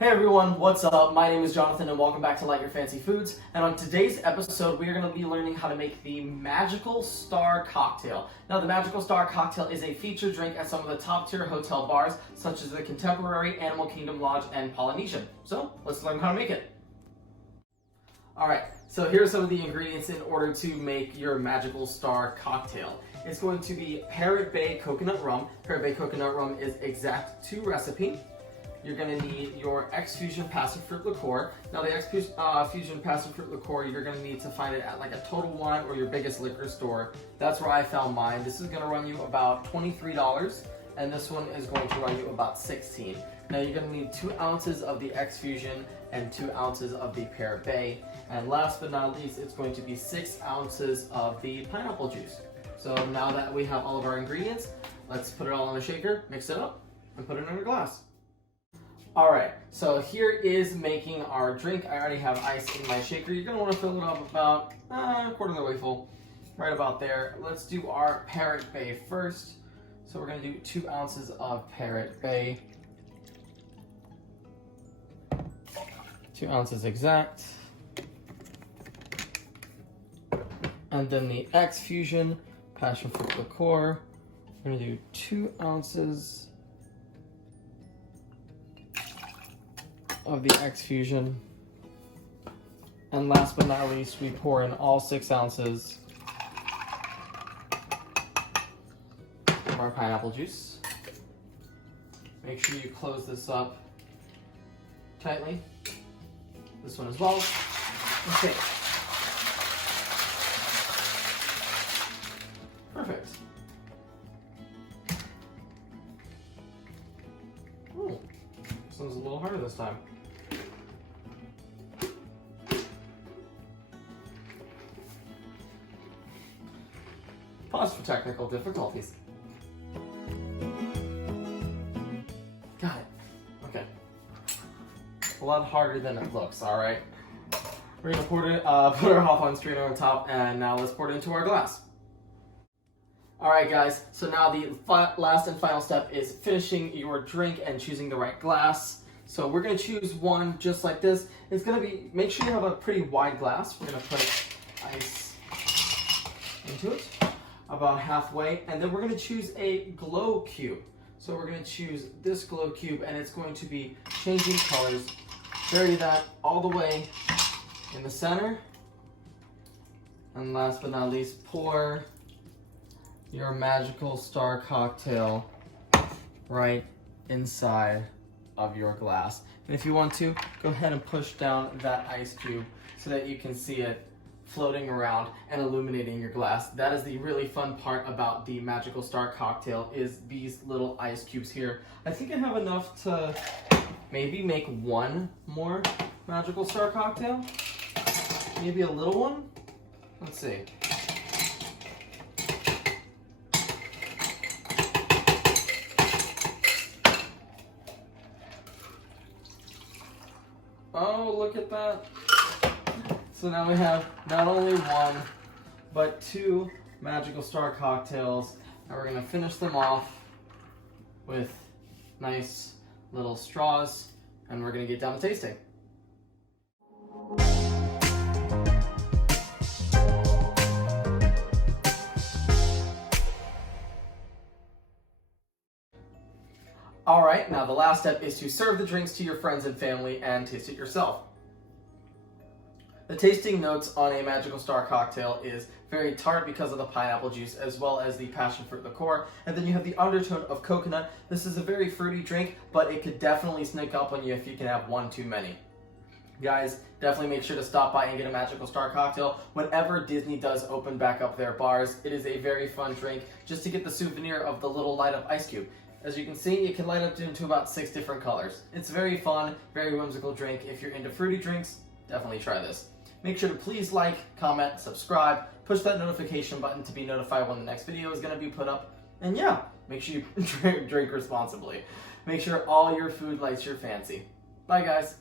Hey everyone, what's up? My name is Jonathan and welcome back to Light Your Fancy Foods. And on today's episode, we are going to be learning how to make the Magical Star Cocktail. Now, the Magical Star Cocktail is a featured drink at some of the top tier hotel bars, such as the Contemporary, Animal Kingdom Lodge, and Polynesian. So, let's learn how to make it. Alright, so here are some of the ingredients in order to make your Magical Star Cocktail. It's going to be Parrot Bay Coconut Rum. Parrot Bay Coconut Rum is exact to recipe. You're going to need your X-Fusion Passive Fruit Liqueur. Now the X-Fusion Passive Fruit Liqueur, you're going to need to find it at like a Total Wine or your biggest liquor store. That's where I found mine. This is going to run you about $23, and this one is going to run you about $16. Now you're going to need 2 ounces of the X-Fusion and 2 ounces of the Parrot Bay. And last but not least, it's going to be 6 ounces of the pineapple juice. So now that we have all of our ingredients, let's put it all in a shaker, mix it up, and put it in a glass. Alright, so here is making our drink. I already have ice in my shaker. You're going to want to fill it up about a quarter of the way full. Right about there. Let's do our Parrot Bay first. So we're going to do 2 ounces of Parrot Bay. 2 ounces exact. And then the X-Fusion Passion Fruit Liqueur. We're going to do 2 ounces of the X-Fusion. And last but not least, we pour in all 6 ounces of our pineapple juice. Make sure you close this up tightly. This one as well. Okay. Perfect. Ooh, this one's a little harder this time. Pause for technical difficulties. Got it. Okay. A lot harder than it looks, alright? We're going to put our Hawthorne strainer on top, and now let's pour it into our glass. Alright guys, so now the last and final step is finishing your drink and choosing the right glass. So we're going to choose one just like this. It's going to be, make sure you have a pretty wide glass. We're going to put ice into it about halfway, and then we're going to choose a glow cube. So we're going to choose this glow cube, and it's going to be changing colors. Vary that all the way in the center. And last but not least, pour your Magical Star Cocktail right inside of your glass. And if you want to, go ahead and push down that ice cube so that you can see it floating around and illuminating your glass. That is the really fun part about the Magical Star Cocktail, is these little ice cubes here. I think I have enough to maybe make one more Magical Star Cocktail. Maybe a little one. Let's see. Oh, look at that. So now we have not only one, but 2 Magical Star Cocktails. And we're going to finish them off with nice little straws, and we're going to get down to tasting. Alright, now the last step is to serve the drinks to your friends and family and taste it yourself. The tasting notes on a Magical Star Cocktail is very tart because of the pineapple juice, as well as the passion fruit liqueur, and then you have the undertone of coconut. This is a very fruity drink, but it could definitely sneak up on you if you can have one too many. Guys, definitely make sure to stop by and get a Magical Star Cocktail whenever Disney does open back up their bars. It is a very fun drink just to get the souvenir of the little light up ice cube. As you can see, it can light up into about 6 different colors. It's very fun, very whimsical drink. If you're into fruity drinks, definitely try this. Make sure to please like, comment, subscribe, push that notification button to be notified when the next video is going to be put up. And yeah, make sure you drink responsibly. Make sure all your food lights your fancy. Bye guys.